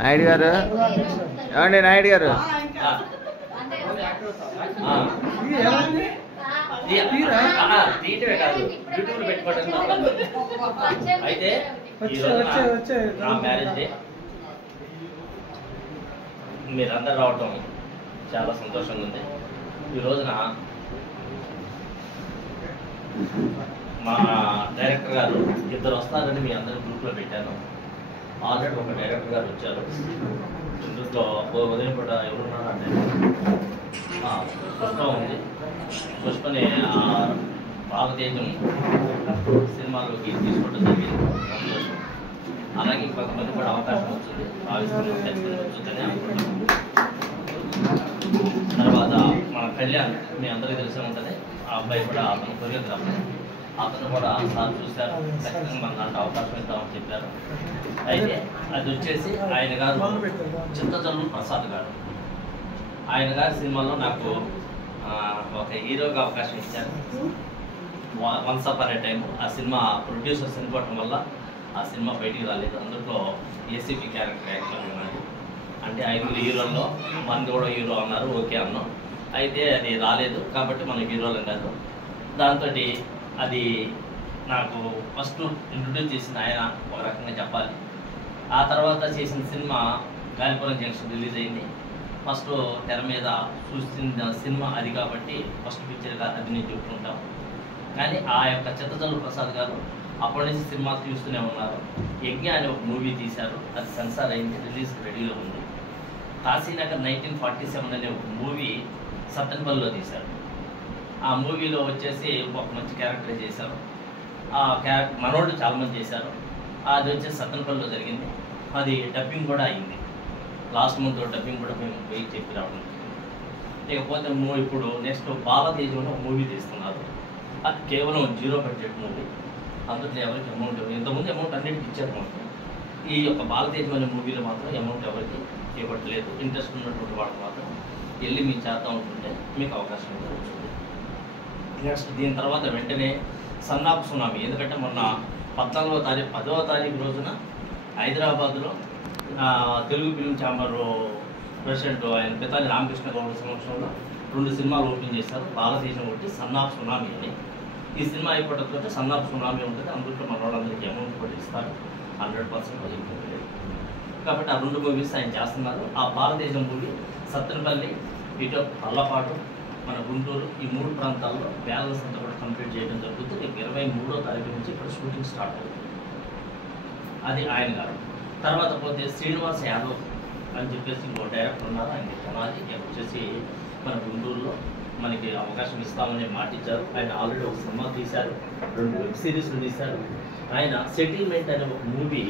నాయుడు గారు ఏమండి నాయుడు గారు అయితే నా మ్యారేజ్ డే మీరందరూ రావటం చాలా సంతోషంగా ఉంది. ఈ రోజున మా డైరెక్టర్ గారు ఇద్దరు వస్తారని మీ అందరి గ్రూప్లో పెట్టాను. ఆల్రెడీ ఒక డైరెక్టర్ గారు వచ్చారు. ఇందులో ఉదయం పూట ఎవరున్నారంటే పుష్ప ఉంది. పుష్పని భారతదేశం సినిమాలోకి తీసుకోవడం జరిగింది. అలాగే కొంతమంది కూడా అవకాశం వచ్చింది. వచ్చిందని అనుకుంటున్నాం. తర్వాత మన కళ్యాణ్ మీ అందరికీ తెలిసే ఉంటుంది. ఆ అబ్బాయి కూడా అతను కొరియోగ్రాఫర్. అతను కూడా సార్ చూశారు. ఖచ్చితంగా మన దాంట్లో అవకాశం ఇద్దామని చెప్పారు. అయితే అది వచ్చేసి ఆయన గారు చింతచల్లు ప్రసాద్ గారు. ఆయన గారి సినిమాలో నాకు ఒక హీరోగా అవకాశం ఇచ్చారు. వన్స్ అపాన్ ఏ టైం ఆ సినిమా ప్రొడ్యూసర్ చనిపోవటం వల్ల ఆ సినిమా బయటికి రాలేదు. అందులో ఏసీపీ క్యారెక్టర్ యాక్చువల్ ఉన్నది. అంటే 5 హీరోల్లో మనది కూడా హీరో అన్నారు. ఓకే అన్నాం. అయితే అది రాలేదు కాబట్టి మనం హీరోలు కాదు. దాంతో అది నాకు ఫస్ట్ ఇంట్రొడ్యూస్ చేసిన ఆయన ఒక రకంగా చెప్పాలి. ఆ తర్వాత చేసిన సినిమా గాలిపురం జంక్షన్ రిలీజ్ అయింది. ఫస్ట్ తెర మీద చూసిన సినిమా అది కాబట్టి ఫస్ట్ పిక్చర్గా అది నేను చెప్పుకుంటాం. కానీ ఆ యొక్క చింతచల్లు ప్రసాద్ గారు అప్పటి నుంచి సినిమాలు తీస్తూనే ఉన్నారు. యజ్ఞ అనే ఒక మూవీ తీశారు. అది సెన్సార్ అయింది. రిలీజ్ రెడీలో ఉంది. కాశీనగర్ 1947 అనే ఒక మూవీ సత్తెనపల్లిలో తీశారు. ఆ మూవీలో వచ్చేసి ఒక మంచి క్యారెక్టర్ చేశారు. ఆ క్యారెక్టర్ మనోళ్ళు చాలామంది చేశారు. అది వచ్చేసి సత్తెనపల్లిలో జరిగింది. అది డబ్బింగ్ కూడా అయింది. లాస్ట్ మంత్ డబ్బింగ్ కూడా మేము పోయి చెప్పి రావడం. ఇకపోతే ఇప్పుడు నెక్స్ట్ బాలతేజంలో మూవీ తీస్తున్నారు. అది కేవలం 0 బడ్జెట్ మూవీ. అందులో ఎవరికి అమౌంట్ ఇంతకుముందు అమౌంట్ అన్నిటికి ఇచ్చారు మనకు. ఈ యొక్క బాలతేజం అనే మూవీలో మాత్రం అమౌంట్ ఎవరికి ఇవ్వట్లేదు. ఇంట్రెస్ట్ ఉన్నటువంటి వాళ్ళకి మాత్రం వెళ్ళి మీ చేద్దాం ఉంటుంటే మీకు అవకాశం ఉంటుంది. నెక్స్ట్ దీని తర్వాత వెంటనే సన్నాఫ్ సునామీ. ఎందుకంటే మొన్న 10వ తారీఖు రోజున హైదరాబాద్లో తెలుగు ఫిలిం ఛాంబర్ ప్రెసిడెంట్ ఆయన పితాని రామకృష్ణ గౌడ్ సమక్షంలో 2 సినిమాలు ఓపెన్ చేశారు. బాలతేజం ఒకటి, సన్నాఫ్ సునామీ అని. ఈ సినిమా అయిపోవడంతో సన్నాఫ్ సునామీ ఉంటుంది. అందులో మన వాళ్ళందరికీ అమౌంట్ కూడా ఇస్తారు. 100% వదులుతుంది. కాబట్టి ఆ 2 మూవీస్ ఆయన చేస్తున్నారు. ఆ భారతదేశం మూవీ సత్తెనపల్లి, ఇటు పల్లపాడు, మన గుంటూరు ఈ 3 ప్రాంతాల్లో బ్యాలెన్స్ అంతా కూడా కంప్లీట్ చేయడం జరుగుతుంది. 23వ తారీఖు నుంచి ఇప్పుడు షూటింగ్ స్టార్ట్ అవుతుంది. అది ఆయన గారు. తర్వాత పోతే శ్రీనివాస్ యాదవ్ అని చెప్పేసి ఇంకో డైరెక్టర్ ఉన్నారు. ఆయన కొనాలి వచ్చేసి మన గుంటూరులో మనకి అవకాశం ఇస్తామని మాట ఇచ్చారు. ఆయన ఆల్రెడీ ఒక సినిమా తీశారు, 2 వెబ్ సిరీస్లు తీశారు. ఆయన సెటిల్మెంట్ అనే ఒక మూవీ